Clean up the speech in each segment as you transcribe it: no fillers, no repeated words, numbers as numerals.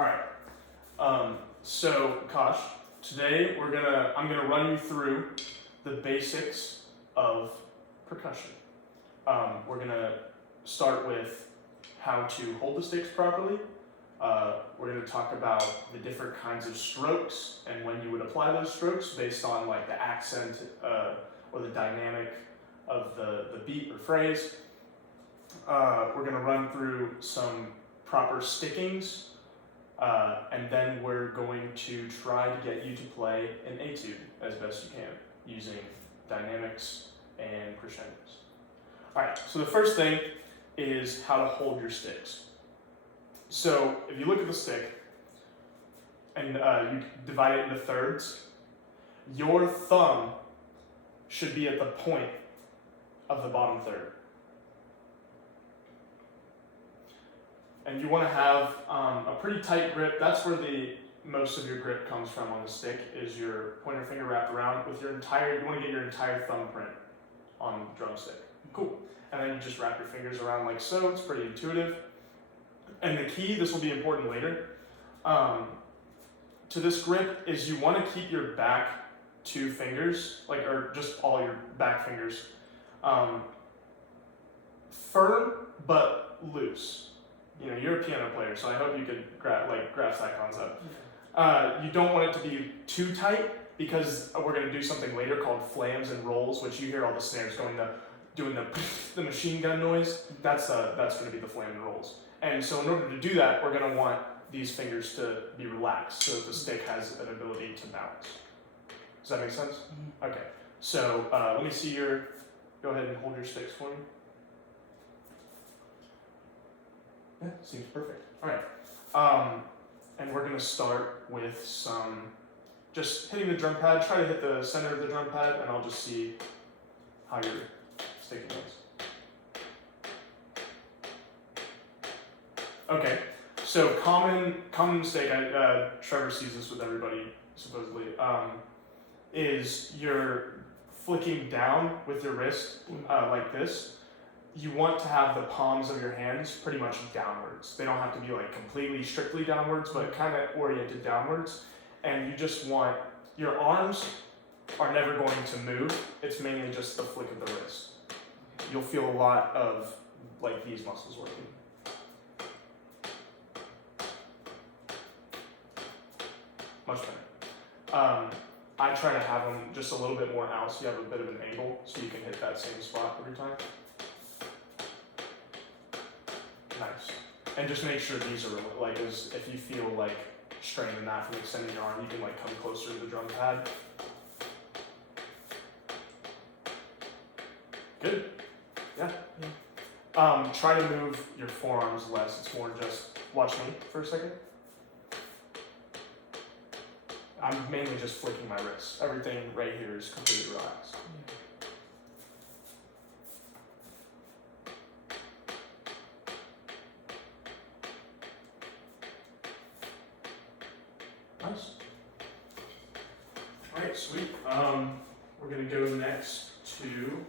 All right. So Kosh, today I'm gonna run you through the basics of percussion. We're gonna start with how to hold the sticks properly. We're gonna talk about the different kinds of strokes and when you would apply those strokes based on like the accent or the dynamic of the beat or phrase. We're gonna run through some proper stickings. And then we're going to try to get you to play an etude as best you can using dynamics and crescendos. All right, so the first thing is how to hold your sticks. So if you look at the stick and you divide it into thirds, your thumb should be at the point of the bottom third. And you want to have a pretty tight grip. That's where most of your grip comes from on the stick, is your pointer finger wrapped around with you want to get your entire thumbprint on the drumstick. Cool. And then you just wrap your fingers around like so. It's pretty intuitive. And the key, this will be important later, to this grip is you want to keep your back two fingers, or just all your back fingers, firm but loose. You know, you're a piano player, so I hope you could grasp that concept. You don't want it to be too tight because we're going to do something later called flams and rolls, which you hear all the snares doing the machine gun noise. That's going to be the flam and rolls. And so in order to do that, we're going to want these fingers to be relaxed so that the stick has an ability to bounce. Does that make sense? Mm-hmm. Okay. So let me see go ahead and hold your sticks for me. Yeah, seems perfect. All right. And we're going to start with just hitting the drum pad. Try to hit the center of the drum pad, and I'll just see how your sticking is. Okay. So common mistake, Trevor sees this with everybody, supposedly, is you're flicking down with your wrist like this. You want to have the palms of your hands pretty much downwards. They don't have to be like completely strictly downwards, but kind of oriented downwards. And you just want, your arms are never going to move. It's mainly just the flick of the wrist. You'll feel a lot of like these muscles working. Much better. I try to have them just a little bit more out so you have a bit of an angle so you can hit that same spot every time. Nice. And just make sure these are if you feel like strain in that from extending your arm, you can come closer to the drum pad. Good. Yeah. Try to move your forearms less. It's more just watch me for a second. I'm mainly just flicking my wrists. Everything right here is completely relaxed. Nice. All right, sweet. We're going to go next to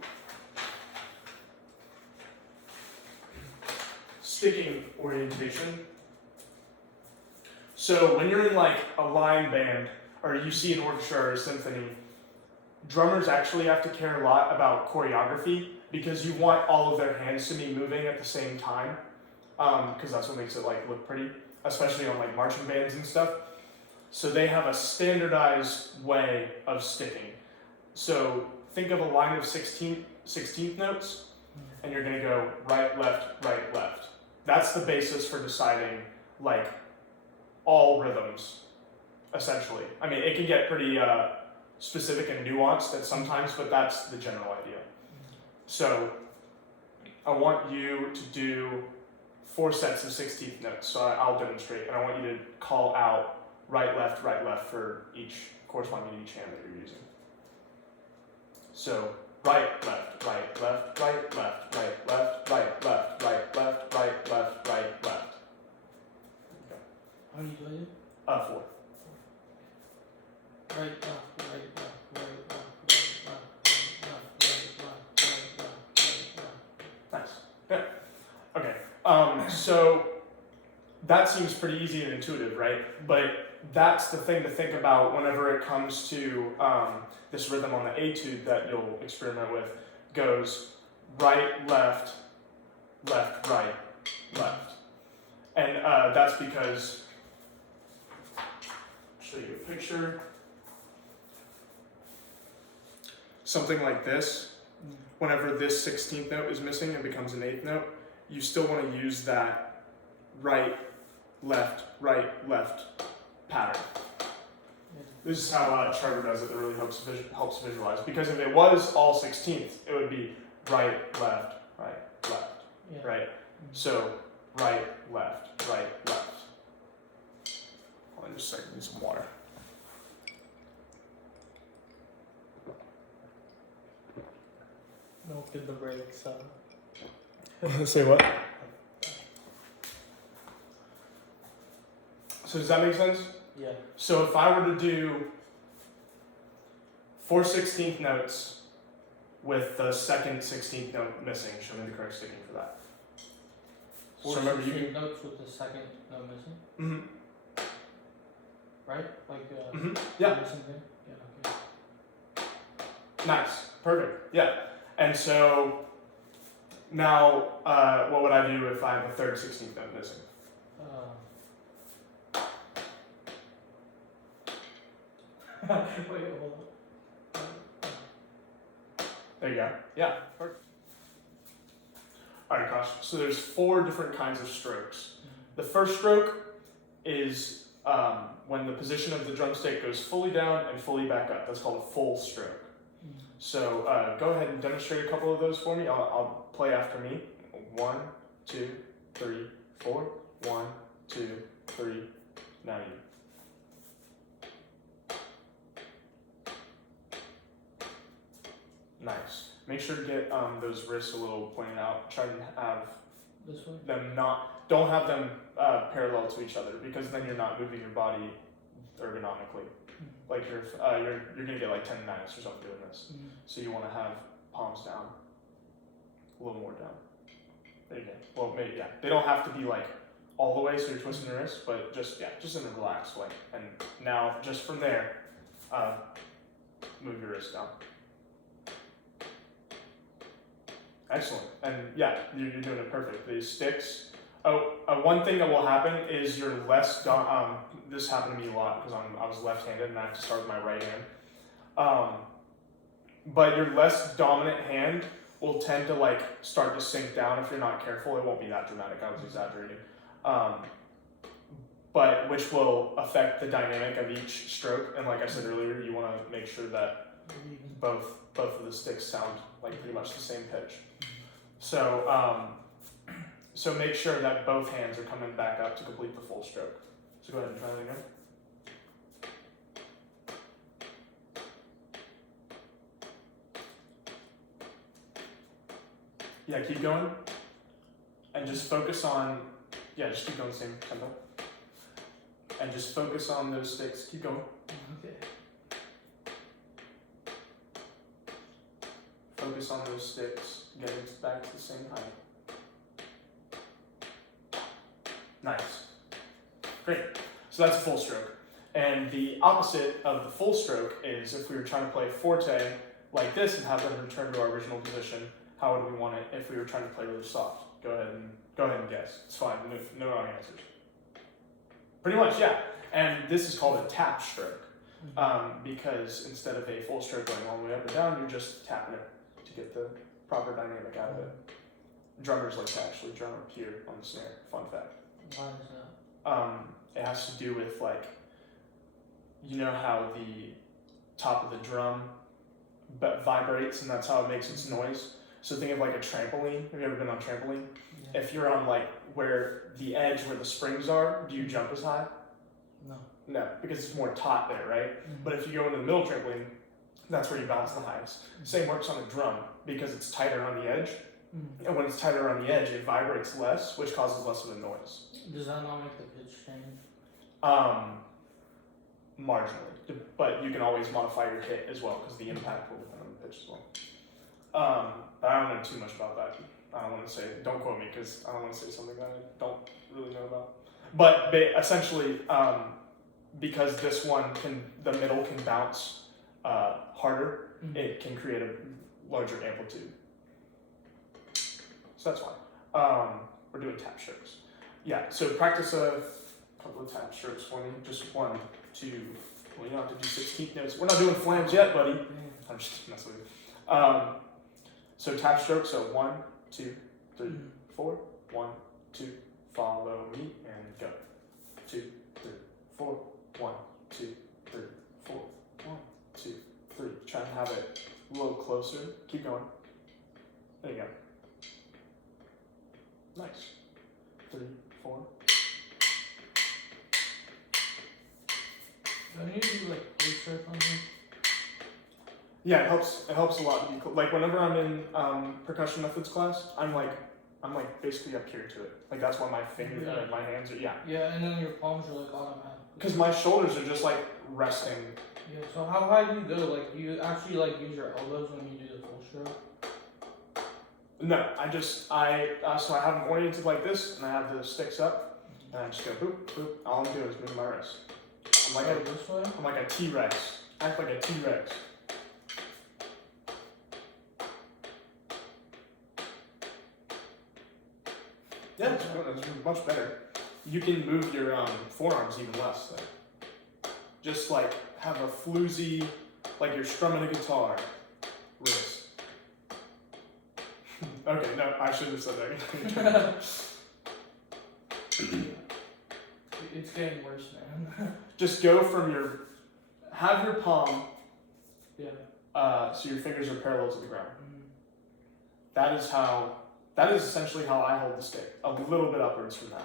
sticking orientation. So when you're in a line band, or you see an orchestra or a symphony, drummers actually have to care a lot about choreography because you want all of their hands to be moving at the same time, because that's what makes it look pretty, especially on marching bands and stuff. So they have a standardized way of sticking. So think of a line of 16th notes, and you're going to go right, left, right, left. That's the basis for deciding all rhythms, essentially. I mean, it can get pretty specific and nuanced at sometimes, but that's the general idea. So I want you to do 4 sets of 16th notes. So I'll demonstrate, and I want you to call out right, left for each corresponding to each hand that you're using. So right, left, right, left, right, left, right, left, right, left, right, left, right, left, right, left. Okay. How many do I do? 4. Right, left, right, left, right, left, right, left, right, left, right, left. Nice. Yeah. Okay. So that seems pretty easy and intuitive, right? But that's the thing to think about whenever it comes to this rhythm on the etude that you'll experiment with. Goes right, left, left, right, left. And that's because, I'll show you a picture. Something like this, whenever this 16th note is missing and becomes an 8th note, you still want to use that right, left pattern. This is how Trevor does it. That really helps visualize. Because if it was all 16ths, it would be right, left, Yeah. right. So right, left. Hold on just a second. Need some water. Don't give the brakes. Say what? So does that make sense? Yeah. So if I were to do 4 16th notes with the second 16th note missing, show me the correct sticking for that. So remember you can... notes with the second note missing. Mm-hmm. Right? Like Yeah. missing thing? Yeah, okay. Nice. Perfect. Yeah. And so now what would I do if I have a third 16th note missing? Wait, hold on. There you go. Yeah. Perfect. Alright, Kosh. So there's 4 different kinds of strokes. The first stroke is when the position of the drumstick goes fully down and fully back up. That's called a full stroke. So go ahead and demonstrate a couple of those for me. I'll play after me. 1, 2, 3, 4. 1, 2, 3. Now you. Nice. Make sure to get those wrists a little pointed out. Try to have This way? them don't have them parallel to each other, because then you're not moving your body ergonomically. Like you're gonna get like tendonitis or something doing this. So you want to have palms down, a little more down. There you go. Well, maybe yeah. They don't have to be like all the way, so you're twisting your wrists, but just in a relaxed way. And now just from there, move your wrist down. Excellent. And yeah, you're doing it perfect. These sticks. One thing that will happen is you're less. This happened to me a lot because I was left-handed and I have to start with my right hand. But your less dominant hand will tend to like start to sink down if you're not careful. It won't be that dramatic. I was exaggerating. But which will affect the dynamic of each stroke. And like I said earlier, you want to make sure that both of the sticks sound like pretty much the same pitch. So so make sure that both hands are coming back up to complete the full stroke. So go ahead and try that again. Yeah, keep going. And just focus on, just keep going same tempo. And just focus on those sticks. Keep going. Okay. Focus on those sticks, getting back to the same height. Nice. Great. So that's a full stroke. And the opposite of the full stroke is if we were trying to play forte like this and have them return to our original position, how would we want it if we were trying to play really soft? Go ahead and guess. It's fine. No wrong answers. Pretty much, yeah. And this is called a tap stroke. Because instead of a full stroke going all the way up and down, you're just tapping it to get the proper dynamic out of it. Drummers like to actually drum up here on the snare. Fun fact. Why is that? It has to do with like, you know how the top of the drum vibrates and that's how it makes its noise. So think of like a trampoline. Have you ever been on a trampoline? Yeah. If you're on like where the edge, where the springs are, do you jump as high? No. No, because it's more taut there, right? But if you go into the middle trampoline, that's where you bounce the highest. Same works on a drum because it's tighter on the edge. And when it's tighter on the edge, it vibrates less, which causes less of a noise. Does that not make the pitch change? Marginally, but you can always modify your hit as well because the impact will depend on the pitch as well. But I don't know too much about that. I don't want to say, don't quote me because I don't want to say something that I don't really know about. But essentially, because this one the middle can bounce harder, it can create a larger amplitude. So that's why. We're doing tap strokes. Yeah, so practice a couple of tap strokes for me. Just 1, 2. Well, you don't have to do 16th notes. We're not doing flams yet, buddy. I'm just messing with you. So tap strokes, so 1, 2, 3, 4. 1, 2, follow me, and go. 2, 3, 4. 1, 2, 3, 4. 1, 2, 3. Try and have it a little closer. Keep going. There you go. Nice. 3, 4. Do I need to do like poster or something? Yeah, it helps a lot to be like whenever I'm in percussion methods class, I'm like basically up here to it. Like that's why my fingers, my hands are Yeah, and then your palms are like automatic. Because my shoulders are just like resting. Yeah. So how high do you go? Like, do you actually like use your elbows when you do the full stroke? No, so I have them oriented like this, and I have the sticks up, and I just go boop boop. All I'm doing is moving my wrist. This way? I'm like a T-Rex. Act like a T-Rex. Yeah, it's much better. You can move your forearms even less though. Just like have a floozy, like you're strumming a guitar, wrist. Okay, no, I shouldn't have said that. It's getting worse, man. Just go from have your palm, Yeah. so your fingers are parallel to the ground. Mm-hmm. That is essentially how I hold the stick, a little bit upwards from that.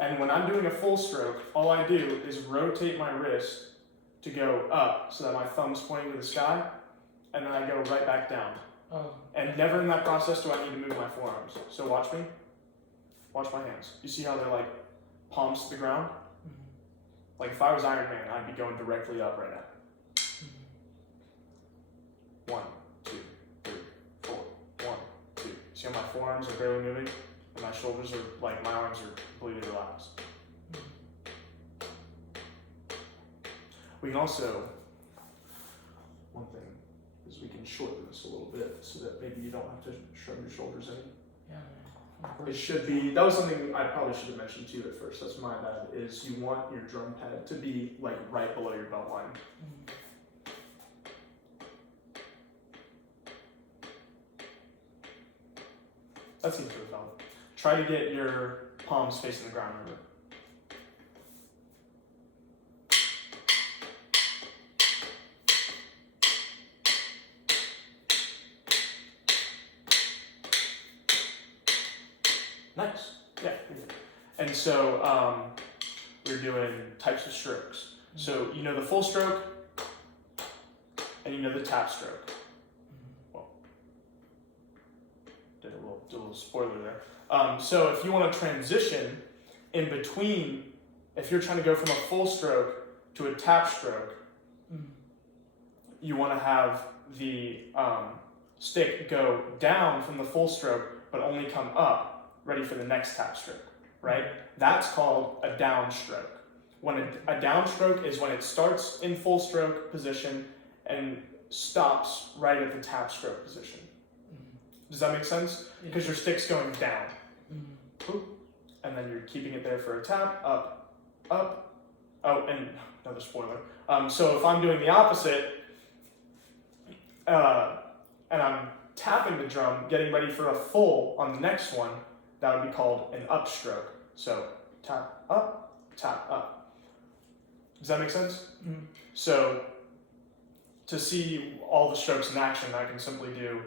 And when I'm doing a full stroke, all I do is rotate my wrist to go up so that my thumb's pointing to the sky, and then I go right back down. Oh. And never in that process do I need to move my forearms. So watch me. Watch my hands. You see how they're like palms to the ground? Mm-hmm. Like if I was Iron Man, I'd be going directly up right now. Mm-hmm. 1, 2, 3, 4. 1, 2. See how my forearms are barely moving? And my shoulders are like, my arms are completely relaxed. We can also, one thing is we can shorten this a little bit so that maybe you don't have to shrug your shoulders any. Yeah. It should be, that was something I probably should have mentioned to you at first, that's my bad, is you want your drum pad to be like right below your belt line. Mm-hmm. That seems to have helped. Try to get your palms facing the ground, remember. Nice. Yeah. And so we're doing types of strokes. So you know the full stroke, and you know the tap stroke. Well, did a little spoiler there. So if you want to transition in between, if you're trying to go from a full stroke to a tap stroke, you want to have the stick go down from the full stroke, but only come up, ready for the next tap stroke, right? That's called a downstroke. When a downstroke is when it starts in full stroke position and stops right at the tap stroke position. Does that make sense? Because your stick's going down. And then you're keeping it there for a tap, up, up. Oh, and another spoiler. So if I'm doing the opposite, and I'm tapping the drum, getting ready for a full on the next one, that would be called an upstroke. So tap, up, tap, up. Does that make sense? So to see all the strokes in action, I can simply do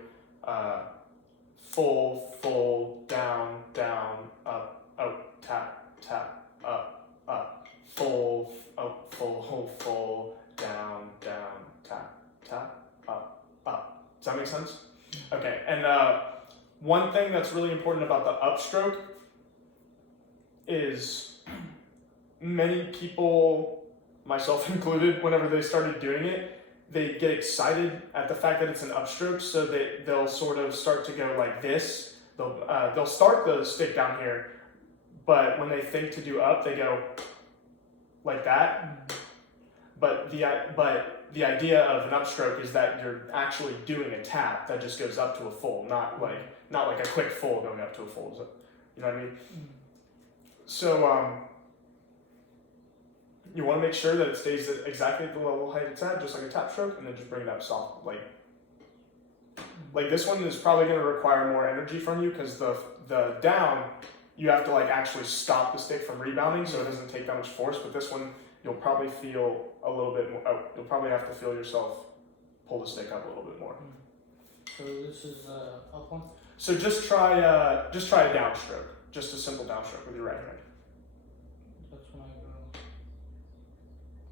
full, full, down, down, up, out, tap, tap, up, full, up, full, down, down, tap, tap, up. Does that make sense? Okay, and one thing that's really important about the upstroke is many people, myself included, whenever they started doing it, they get excited at the fact that it's an upstroke, so they'll sort of start to go like this. They'll start the stick down here, but when they think to do up, they go like that. But the idea of an upstroke is that you're actually doing a tap that just goes up to a full, not like a quick full going up to a full. You know what I mean? So you want to make sure that it stays at exactly at the level height it's at, just like a tap stroke, and then just bring it up soft. Like this one is probably going to require more energy from you because the down, you have to like actually stop the stick from rebounding, so it doesn't take that much force. But this one, you'll probably feel a little bit more. You'll probably have to feel yourself pull the stick up a little bit more. So this is up one. So just try a downstroke, just a simple downstroke with your right hand. That's when I go.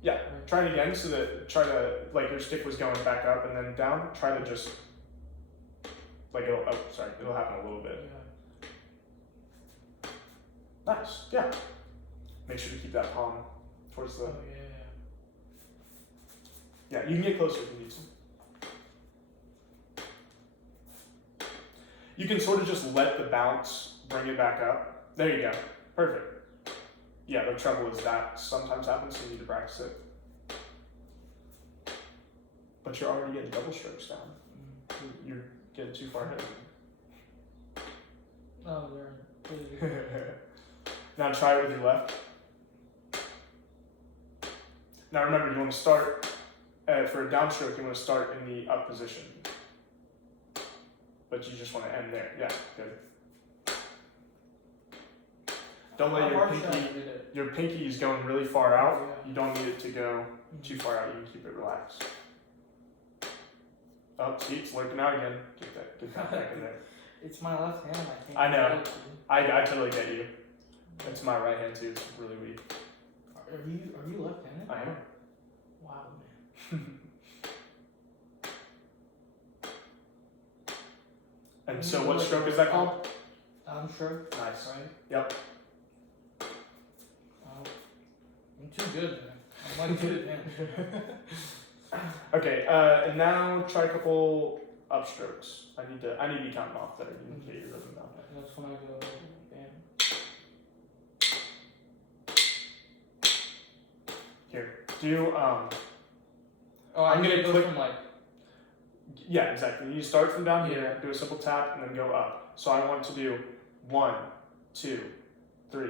Yeah, try it again. So try to like your stick was going back up and then down. Try to just like it'll happen a little bit. Yeah. Nice. Yeah. Make sure to keep that palm towards the. Oh yeah. Yeah, you can get closer if you need to. You can sort of just let the bounce bring it back up. There you go. Perfect. Yeah, the trouble is that sometimes happens, so you need to practice it. But you're already getting double strokes down. You're getting too far ahead. Oh, there. Now try it with your left. Now remember, you want to start, for a downstroke, you want to start in the up position. But you just want to end there. Yeah, good. Don't let your pinky is going really far out. Yeah. You don't need it to go too far out. You can keep it relaxed. Oh, see, it's lurking out again. Get that back in there. It's my left hand, I think. I know. I totally get you. It's my right hand too. It's really weak. Are you left-handed? I am. Wow, man. And so, what stroke is that called? Downstroke. Nice. Right. Yep. I'm too good, man. I'm like good at hand. Okay. And now try a couple upstrokes. I need to be counting off there. You can get your rhythm down. That's when I go bam. Here. Do Oh, I'm gonna go click- from like. yeah, exactly. You start from down here, do a simple tap, and then go up. So I want to do 1, 2, 3,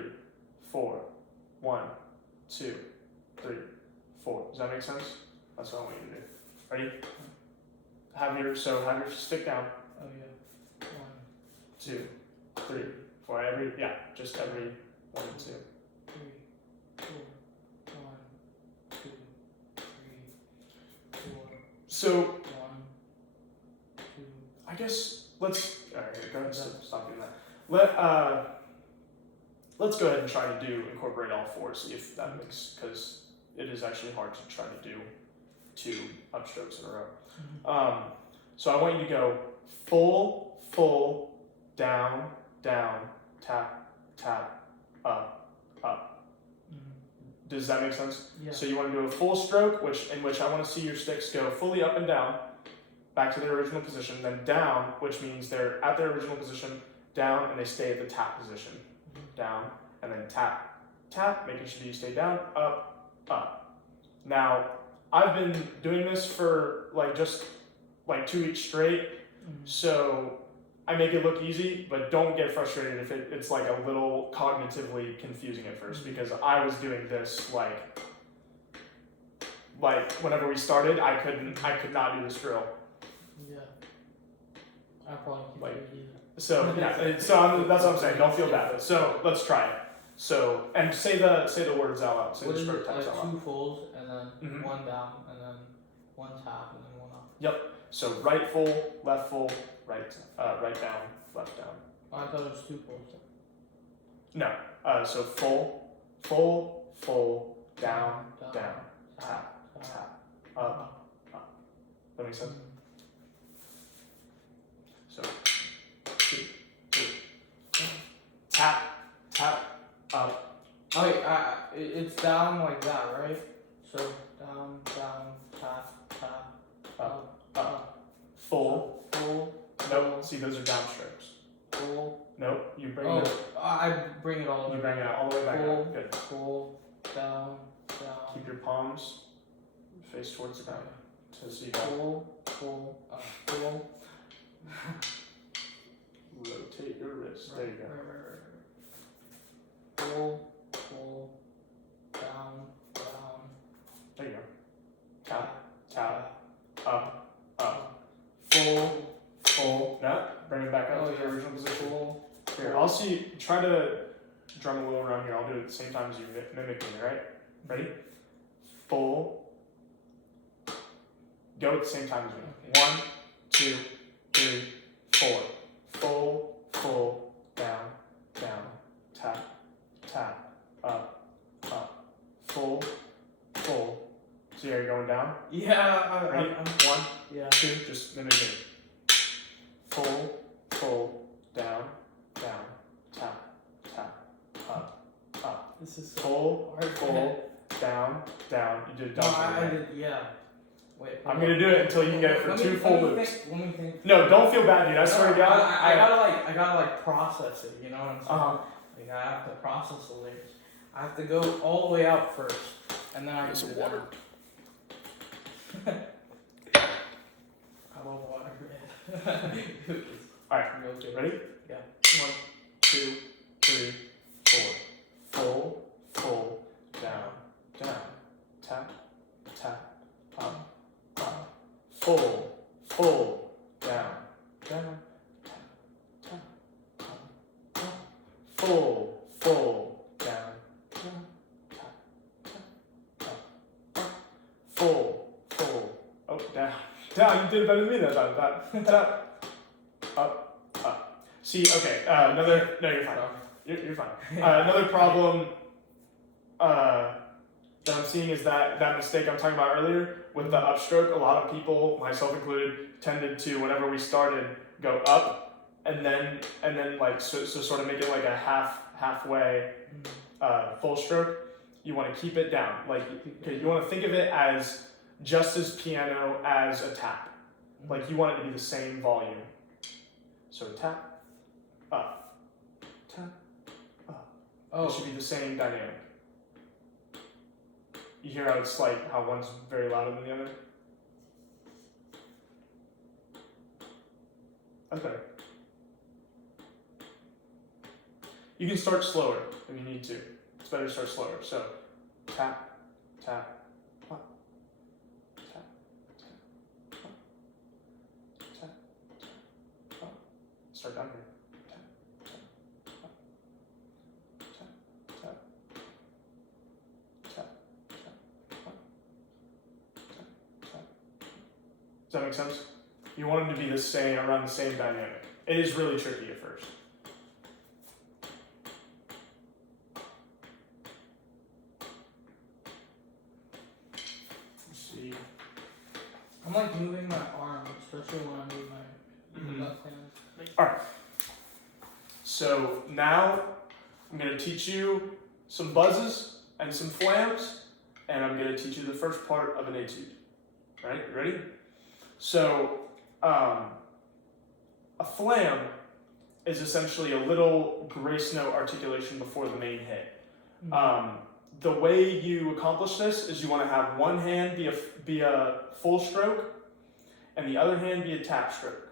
4. 1, 2, 3, 4. Does that make sense? That's what I want you to do. Ready? Have your stick down. Oh yeah. 1, 2, 3, 4. Just every 1 and 2. 3, 4. 1, 2, 3, 4. So 1, 2. I guess let's. All right, go ahead. Stop doing that. Let's go ahead and try to incorporate all four. See if that makes, because it is actually hard to try to do 2 upstrokes in a row. So I want you to go full, down, tap, up. Does that make sense? Yeah. So you want to do a full stroke, in which I want to see your sticks go fully up and down, back to their original position, then down, which means they're at their original position, down, and they stay at the tap position. Down, and then tap, making sure you stay down, up. Now, I've been doing this for just 2 weeks straight, so I make it look easy, but don't get frustrated if it's like a little cognitively confusing at first, because I was doing this like whenever we started, I could not do this drill. Yeah. I probably can't do it either. So that's what I'm saying. Don't feel bad. So let's try it. So and say the words out loud. Say What the is stroke it, types like out loud. 2 fulls and then 1 down and then 1 tap and then 1 up? So right full, left full, right down, left down. Oh, I thought it was 2 fulls. No. So full, down, tap, up. That makes sense. So 2, 3, tap, up. Oh wait, it's down like that, right? So down, tap, up. Full. Full. Nope. See, those are down strokes. pull. Nope. You bring I bring it all the you way bring it all the way back Pull. up. Good. Pull, down, down. Keep your palms face towards the ground. So you got Pull, pull. rotate your wrist. There you go. Pull, down. There you go. Tap, up. Full. No, bring it back up to the original position. Pull. Here, I'll see. Try to drum a little around here. I'll do it at the same time as you mimic me. Right? Ready? Full. Go at the same time as me. Okay. 1, 2, 3, 4. Full. Down. Tap. Up. Full. So you're going down. Yeah. Ready? I'm 1, yeah. 2. Just mimic me. Full. Down. Tap. Up. This is so Full. hard. Down. You did a No, dog. I did. Yeah. Wait. I'm gonna do it until you can get it for 2 full loops. Let me think. No, don't feel bad, dude. I swear to God. I gotta process it. You know what I'm saying? Like I have to process the layers. I have to go all the way out first, and then I Get can some do water. that. I love water. Alright, Okay. ready? Yeah. 1, 2, 3, 4. Full. Down. Tap. Up. Full. Down. Tap. Up. Full. Down. Tap. Full. Oh, down. You did better than me that time. Tap. Up. See, okay. No, you're fine. You're fine. Another problem that I'm seeing is that mistake I'm talking about earlier with the upstroke. A lot of people, myself included, tended to, whenever we started, go up and then like so sort of make it like a halfway full stroke. You want to keep it down. Like you want to think of it as just as piano as a tap. Like you want it to be the same volume. So tap, up, tap, up. Oh. It should be the same dynamic. You hear how it's like how one's very louder than the other? That's better. You can start slower if you need to. It's better to start slower. So tap, up. Tap, up. Start down here. Does that make sense? You want them to be the same, around the same dynamic. It is really tricky at first. Let's see. I'm like moving my arm, especially when I move my left hand. Alright. So now I'm going to teach you some buzzes and some flams, and I'm going to teach you the first part of an etude. Right? You ready? So, a flam is essentially a little grace note articulation before the main hit. The way you accomplish this is you want to have one hand be a full stroke, and the other hand be a tap stroke,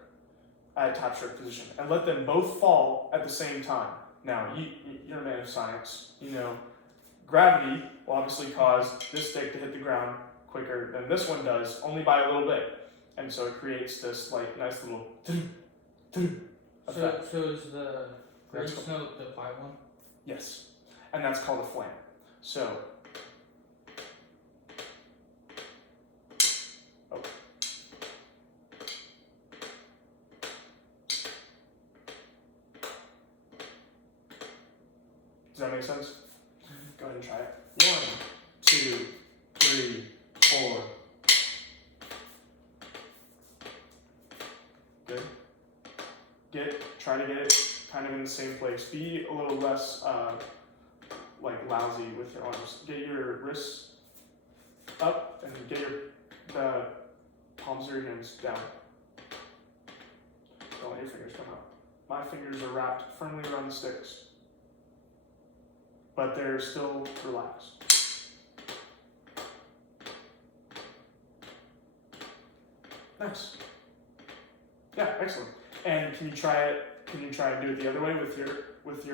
at tap stroke position, and let them both fall at the same time. Now, you're a man of science. You know, gravity will obviously cause this stick to hit the ground quicker than this one does, only by a little bit. And so it creates this like nice little effect. So is the grace note the 5-1? Yes. And that's called a flam. So does that make sense? Go ahead and try it. 1, 2, 3, 4. Good. Try to get it kind of in the same place. Be a little less like lousy with your arms. Get your wrists up and get the palms of your hands down. Don't let your fingers come out. my fingers are wrapped firmly around the sticks, but they're still relaxed. Nice. Yeah, excellent. And can you try it? Can you try and do it the other way with your what do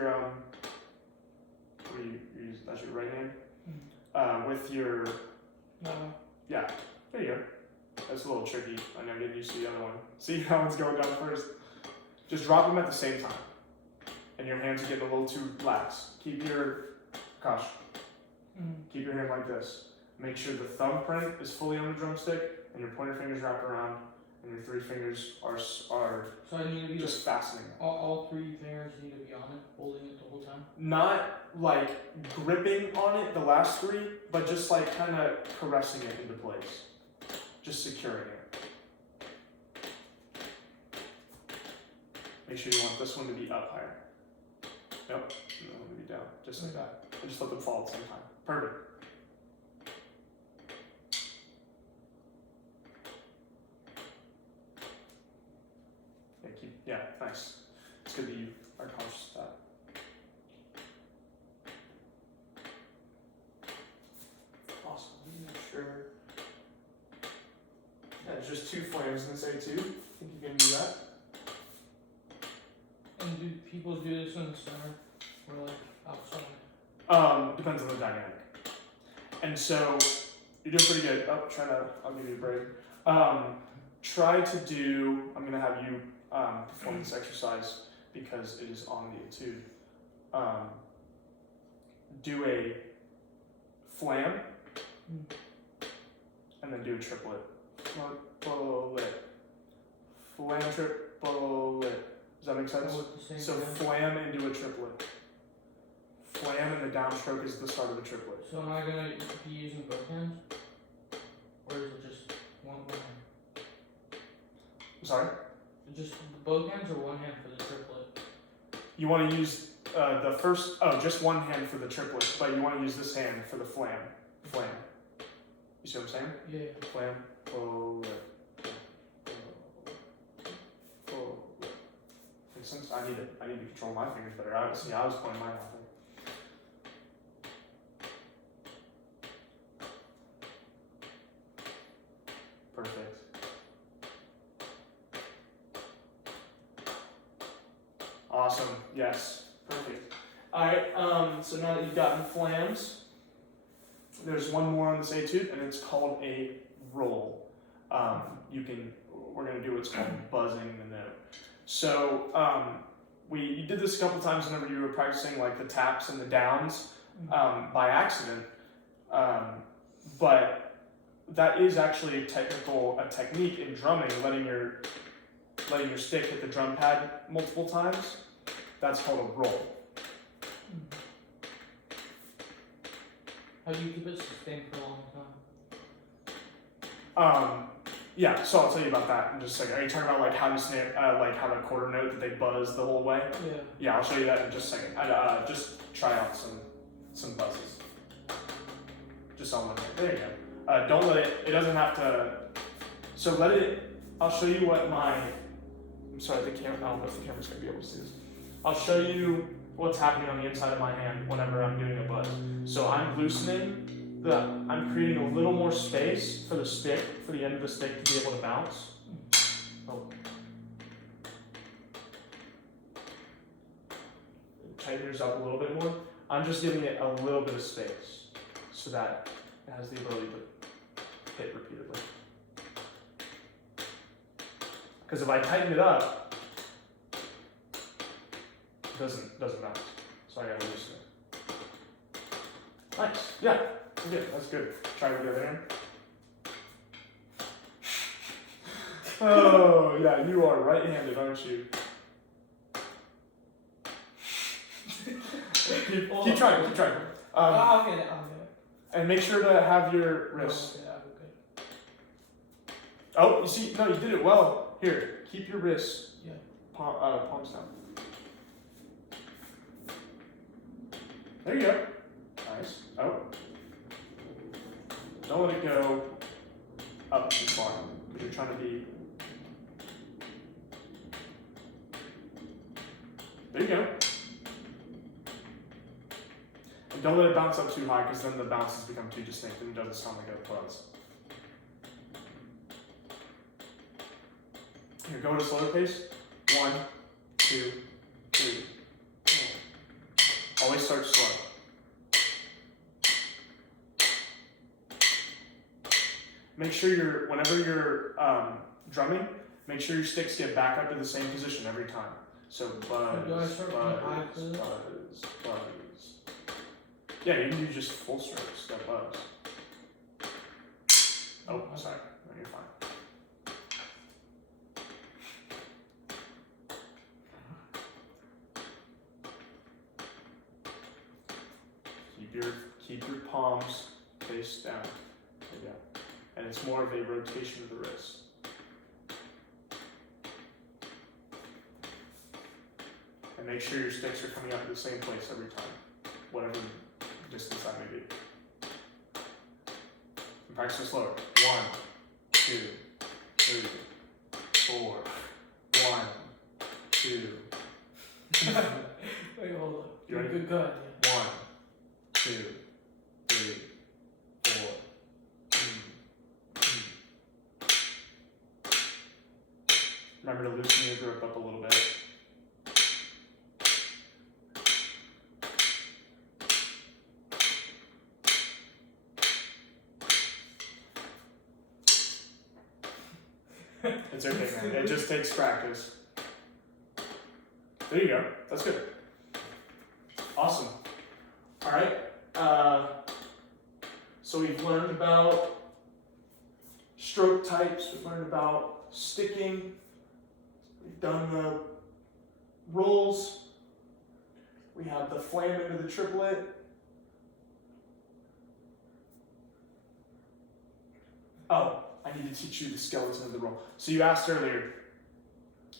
you use? That's your right hand. With your yeah. There you go. That's a little tricky. I know getting used to the other one. See how one's going down first. Just drop them at the same time, and your hands are getting a little too lax. Keep your keep your hand like this. Make sure the thumbprint is fully on the drumstick, and your pointer fingers wrap around, and your 3 fingers are So I need to be just fastening. All 3 fingers need to be on it, holding it the whole time. Not like gripping on it, the last 3, but just like kind of caressing it into place. Just securing it. Make sure you want this one to be up higher. Yep, and that one to be down, just like that. And just let them fall at the same time. Perfect. Yeah, nice. It's good that you are conscious of that. Awesome. Make sure. Yeah, there's just 2 flames in this A2. Think you can do that? And do people do this in the center or like outside? Depends on the dynamic. And so you're doing pretty good. I'll give you a break. Try to do. I'm gonna have you perform this exercise because it is on the etude. Do a flam and then do a triplet. Triplet. Flam, triplet. Does that make sense? So flam into a triplet. Flam and the downstroke is the start of the triplet. So am I gonna be using both hands, or is it just one hand? I'm sorry. Just both hands or one hand for the triplet? You want to use the first, just one hand for the triplet, but you want to use this hand for the flam. Flam. You see what I'm saying? Yeah. Flam, flam. Makes sense? I need to control my fingers better. I was pointing mine out there. Perfect. Awesome. Yes. Perfect. All right. So now that you've gotten flams, there's one more on this etude, and it's called a roll. We're gonna do what's called buzzing the note. So you did this a couple times whenever you were practicing like the taps and the downs by accident, but that is actually a technique in drumming, letting your stick hit the drum pad multiple times. That's called a roll. How do you keep it sustained for a long time? Yeah, so I'll tell you about that in just a second. Are you talking about like how you snare, like how the quarter note that they buzz the whole way? Yeah. Yeah, I'll show you that in just a second. Just try out some buzzes. Just on one hand. There you go. Don't let it doesn't have to, so let it, I'll show you what I'm sorry, I don't know if the camera's going to be able to see this. I'll show you what's happening on the inside of my hand whenever I'm doing a buzz. So I'm loosening, I'm creating a little more space for the end of the stick to be able to bounce. Oh. Tighten yours up a little bit more. I'm just giving it a little bit of space so that it has the ability to hit repeatedly. Because if I tighten it up, it doesn't bounce. So I gotta loosen it. Nice. Yeah. Good. That's good. Try with the other hand. Oh yeah, you are right-handed, aren't you? keep trying. Keep trying. I'll get it. And make sure to have your wrists. Okay. Oh, you see? No, you did it well. Here, keep your wrists. Yeah. Palms down. There you go. Nice. Oh. Don't let it go up too far because you're trying to be. There you go. And don't let it bounce up too high because then the bounces become too distinct and it doesn't sound like a buzz. Here, go at a slower pace. 1, 2, 3, 4. Always start slow. Make sure whenever you're drumming, make sure your sticks get back up to the same position every time. So buzz, buzz, buzz, buzz. Yeah, you can do just full strokes, that buzz. Oh, sorry, no, you're fine. Keep your palms face down. There you go. And it's more of a rotation of the wrist. And make sure your sticks are coming out to the same place every time, whatever distance that may be. And practice it slower. 1, 2, 3, 4. 1, 2. Wait, hold on. You ready? Good, good. 1, 2, 3, 4. Remember to loosen your grip up a little bit. It's okay, man. It just takes practice. There you go. That's good. Awesome. All right. So we've learned about stroke types. We've learned about sticking. We've done the rolls. We have the flam into the triplet. Oh, I need to teach you the skeleton of the roll. So you asked earlier,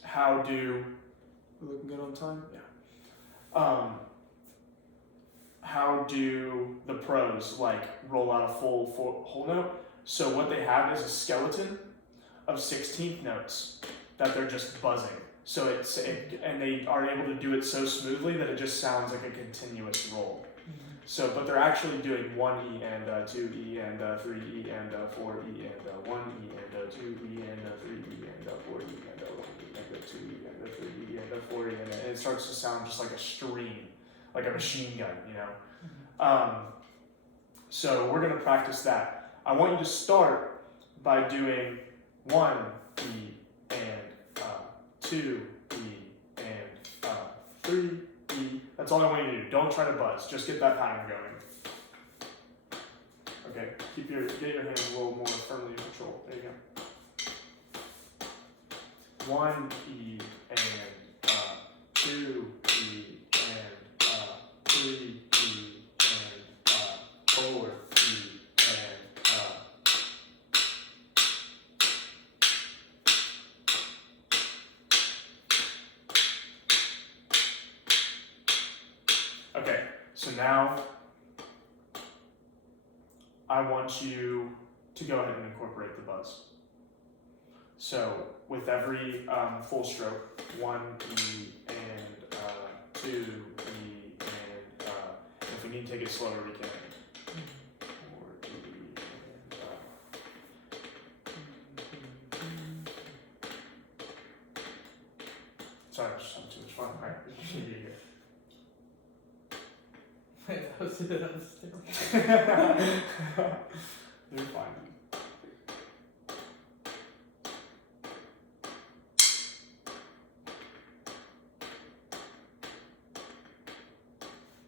how do, we're looking good on time? Yeah. How do the pros like roll out a full whole note? So what they have is a skeleton of 16th notes that they're just buzzing. So and they are able to do it so smoothly that it just sounds like a continuous roll. So, but they're actually doing 1E and 2E and 3E and 4E and 1E and 2E and 3E and 4E and 1E and 2E and 3E and 4E and it starts to sound just like a stream, like a machine gun, you know. So we're gonna practice that. I want you to start by doing 1E and 2E and 3E. That's all I want you to do. Don't try to buzz. Just get that pattern going. Okay, get your hands a little more firmly in control. There you go. 1E and 2E and 3E and 4E and Okay, so now I want you to go ahead and incorporate the buzz. So with every full stroke, 1E and 2E and if we need to take it slower, we can. 4E and sorry, I'm just having too much fun. All right, here you go. Wait, that was terrible. You're fine.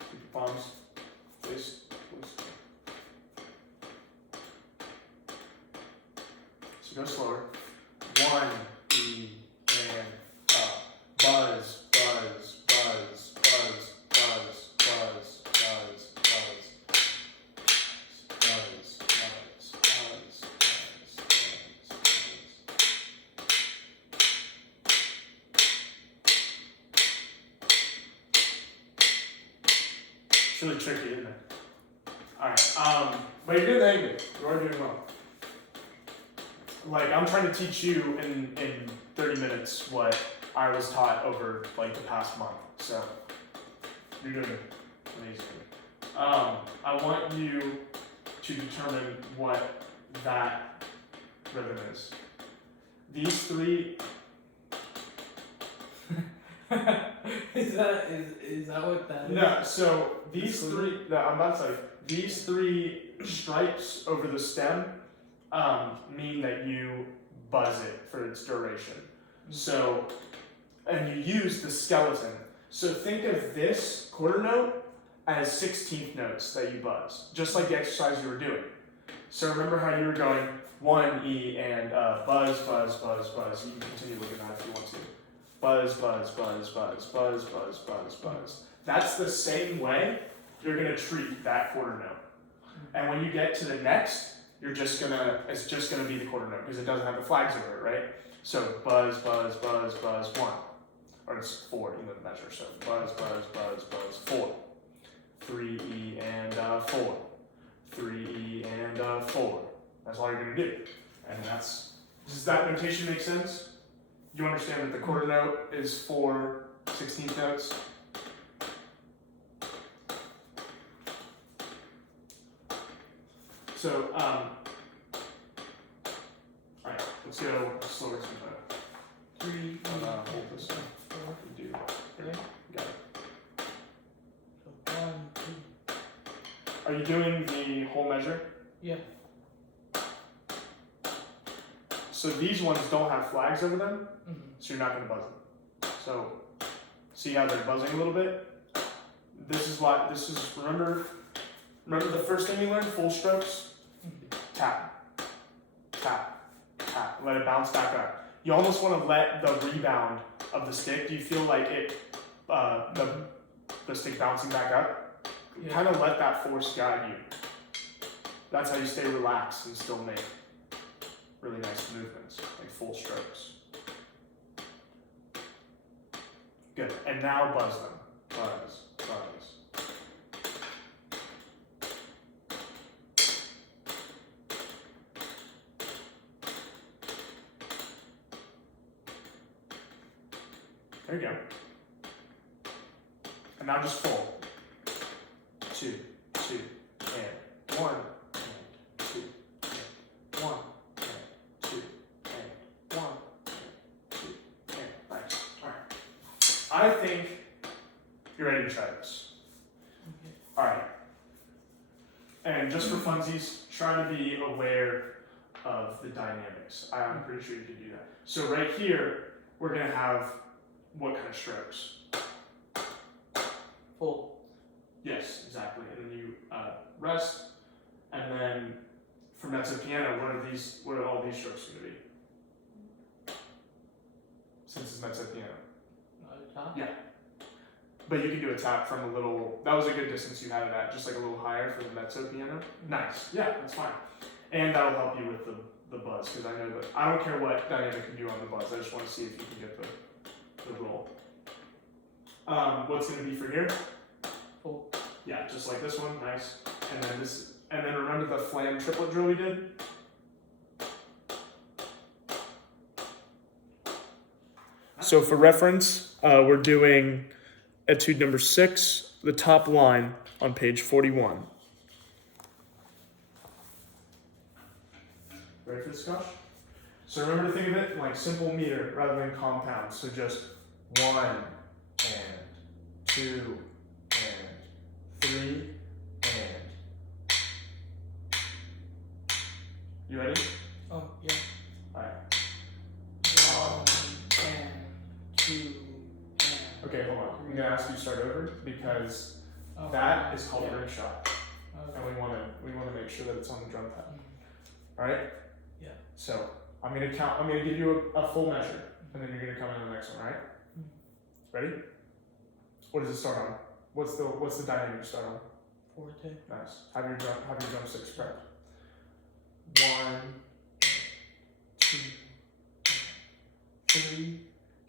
Keep your palms face close. So go slower. 1E and buzz, buzz, buzz, buzz, buzz, buzz. It's really tricky, isn't it? Alright, but you're doing the hang of it. You are doing well. Like, I'm trying to teach you in 30 minutes what I was taught over like the past month. So you're doing amazing. I want you to determine what that rhythm is. These three. is that what that is? No, so these three. No, I'm about to tell you. These three stripes over the stem mean that you buzz it for its duration. So, and you use the skeleton. So think of this quarter note as 16th notes that you buzz, just like the exercise you were doing. So remember how you were going 1 E and buzz, buzz, buzz, buzz. You can continue looking at that if you want to. Buzz, buzz, buzz, buzz, buzz, buzz, buzz, buzz. That's the same way you're gonna treat that quarter note. And when you get to the next, it's just gonna be the quarter note because it doesn't have the flags over it, right? So buzz, buzz, buzz, buzz, 1. Or it's 4 in the measure. So buzz, buzz, buzz, buzz, 4. 3 E and 4. 3 E and 4. That's all you're gonna do. And does that notation make sense? You understand that the quarter note is 4 16th notes? So, alright, let's go slower to the 3, hold this up. 4. We do. Okay. Got it. So 1, 2. Are you doing the whole measure? Yeah. So these ones don't have flags over them, Mm-hmm. so you're not going to buzz them. So, see how they're buzzing a little bit? Remember the first thing you learned, full strokes? Tap, tap, tap, let it bounce back up. You almost want to let the rebound of the stick, do you feel like the stick bouncing back up? Yeah. Kind of let that force guide you. That's how you stay relaxed and still make really nice movements, like full strokes. Good, and now buzz them. Buzz, buzz. There you go. And now just full. 2, 2, and 1, and 2, and 1, and 2, and 1, and 2, and nice. Alright. I think you're ready to try this. Okay. Alright. And just for funsies, try to be aware of the dynamics. I'm pretty sure you can do that. So right here, we're going to have what kind of strokes? Full. Yes, exactly. And then you rest, and then for mezzo piano, what are all these strokes going to be? Since it's mezzo piano. Top? Yeah. But you can do a tap from a little, that was a good distance you had it at, just like a little higher for the mezzo piano. Nice. Yeah, that's fine. And that'll help you with the buzz, because I know that, I don't care what dynamic you do on the buzz, I just want to see if you can get the roll. What's going to be for here? Full. Yeah, just like this one, nice. And then this, and then remember the flam triplet drill we did? So for reference, we're doing etude number 6, the top line on page 41. Ready for this, Josh? So remember to think of it like simple meter rather than compound. So just 1 and 2 and 3 and. You ready? Oh, yeah. Alright. 1 and 2 and. Okay, hold on. I'm gonna ask you to start over because Oh, that is called yeah. a ring shot, Okay. and we wanna make sure that it's on the drum pad. All right? Yeah. So I'm gonna count. I'm gonna give you a full measure, and then you're gonna come in on the next one. All right? Ready? What does it start on? What's the dynamic you start on? Forte. Nice. Have your drumsticks prepped. 1, 2, 3,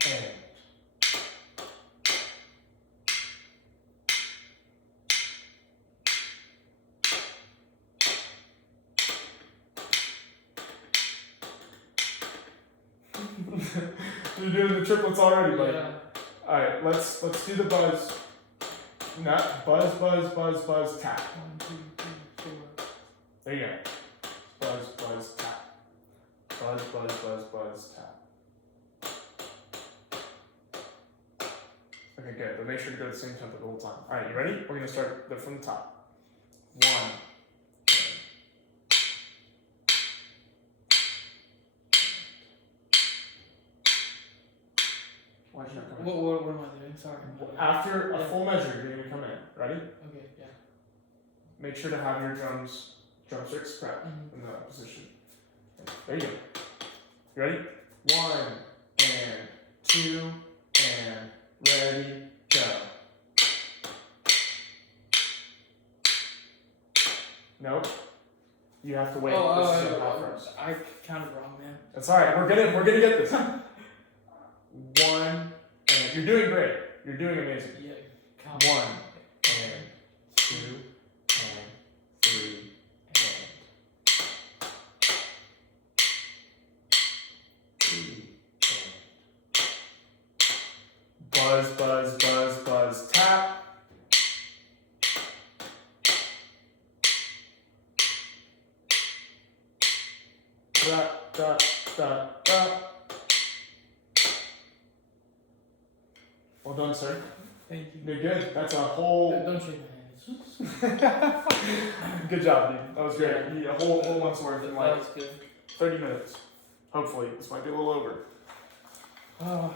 and. You're doing the triplets already, buddy. Yeah. All right, let's do the buzz. Not buzz, buzz, buzz, buzz, tap. 1, 2, 3, 4. There you go. Buzz, buzz, tap. Buzz, buzz, buzz, buzz, tap. Okay, good. But make sure to go at the same tempo the whole time. All right, you ready? We're gonna start from the top. 1. Why'd you not come in? What am I doing? Sorry. After a full measure, you're gonna come in. Ready? Okay, yeah. Make sure to have your drumsticks prepped in that position. There you go. You ready? 1 and 2 and ready, go. Nope. You have to wait. This is a half first. I counted wrong, man. That's alright. We're gonna get this. 1 and you're doing great. You're doing amazing. Yeah, count. 1 and 2 and 3 and 3 and buzz, buzz, buzz, buzz, tap. Da, da, da, da. Well done, sir. Thank you. You're good. That's a whole. Don't shake my hands. Good job, dude. That was great. You need a whole month's worth in That like was good. 30 minutes. Hopefully, this might be a little over. Oh.